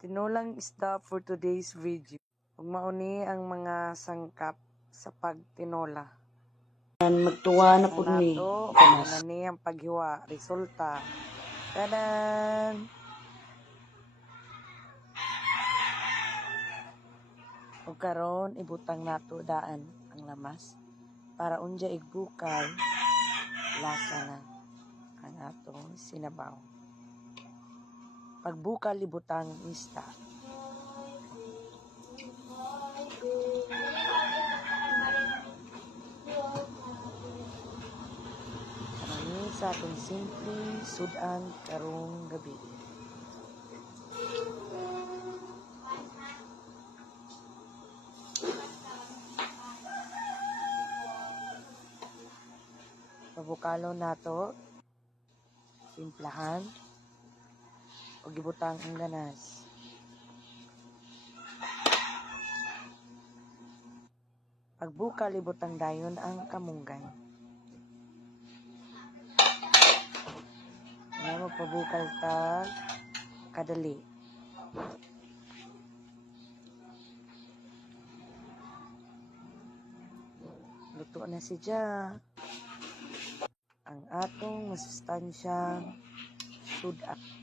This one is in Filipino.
Tinulang isda for today's video. Ug mauni ang mga sangkap sa pagtinola. Magtuwa na po ni. Nato, na ni ang paghiwa. Resulta. Tadan! O karon ibutang nato daan ang lamas para unja igbukal lasa na ang atong sinabaw. Pagbukal ibutang isda. Karami sa atong simple sudan karong gabi. Pabukalo nato, simplahan, o gibutang ang ganas. Pagbukal, ibutang dayon ang kamunggay. Ano magpabukal ta kadali. Luto na siya. Ang atong masustansyang sudan.